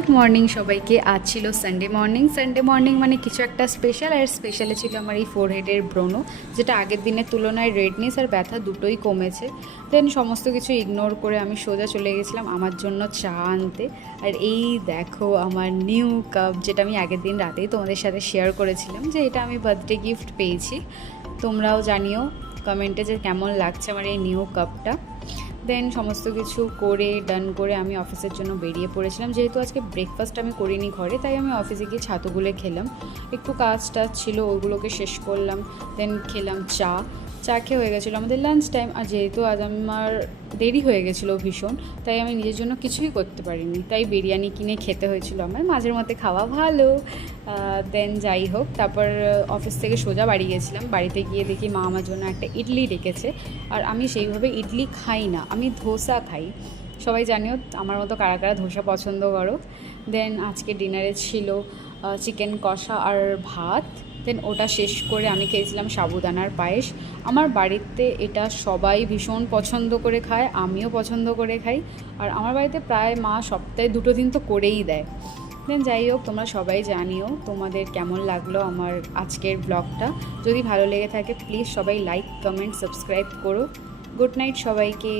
Good morning সবাইকে। আজ ছিল সানডে মর্নিং মানে কিছু একটা স্পেশাল, আর স্পেশালে ছিল আমার এই ফোরহেডের ব্রণ, যেটা আগের দিনের তুলনায় রেডনেস আর ব্যথা দুটোই কমেছে। দেন সমস্ত কিছু ইগনোর করে আমি সোজা চলে গেছিলাম আমার জন্য চা আনতে। আর এই দেখো আমার নিউ কাপ, যেটা আমি আগের দিন রাতেই তোমাদের সাথে শেয়ার করেছিলাম যে এটা আমি বার্থডে গিফট পেয়েছি। তোমরাও জানিও কমেন্টে যে কেমন লাগছে আমার এই নিউ কাপটা। দেন সমস্ত কিছু করে ডান করে আমি অফিসের জন্য বেরিয়ে পড়েছিলাম। যেহেতু আজকে ব্রেকফাস্ট আমি করিনি ঘরে, তাই আমি অফিসে গিয়ে ছাতুগুলো খেলাম। একটু কাজ টাজ ছিল, ওইগুলোকে শেষ করলাম। দেন খেলাম চা খেয়ে হয়ে গেছিলো আমাদের লাঞ্চ টাইম। আর যেহেতু আজ আমার দেরি হয়ে গেছিলো ভীষণ, তাই আমি নিজের জন্য কিছুই করতে পারিনি, তাই বিরিয়ানি কিনে খেতে হয়েছিল আমার। মাঝের মধ্যে খাওয়া ভালো। দেন যাই হোক, তারপর অফিস থেকে সোজা বাড়ি গেছিলাম। বাড়িতে গিয়ে দেখি মা আমার জন্য একটা ইডলি রেখেছে। আর আমি সেইভাবে ইডলি খাই না, আমি ধোসা খাই। সবাই জানিও আমার মতো কারা কারা ধোসা পছন্দ করো। দেন আজকে ডিনারে ছিল চিকেন কষা আর ভাত। দেন ওটা শেষ করে আমি খেয়েছিলাম সাবুদানার পায়েস। আমার বাড়িতে এটা সবাই ভীষণ পছন্দ করে খায়, আমিও পছন্দ করে খাই। আর আমার বাড়িতে প্রায় মা সপ্তাহে 2 দিন তো করেই দেয়। দেন যাই হোক, তোমরা সবাই জানিও তোমাদের কেমন লাগলো আমার আজকের ব্লগটা। যদি ভালো লেগে থাকে প্লিজ সবাই লাইক কমেন্ট সাবস্ক্রাইব করো। গুড নাইট সবাইকে।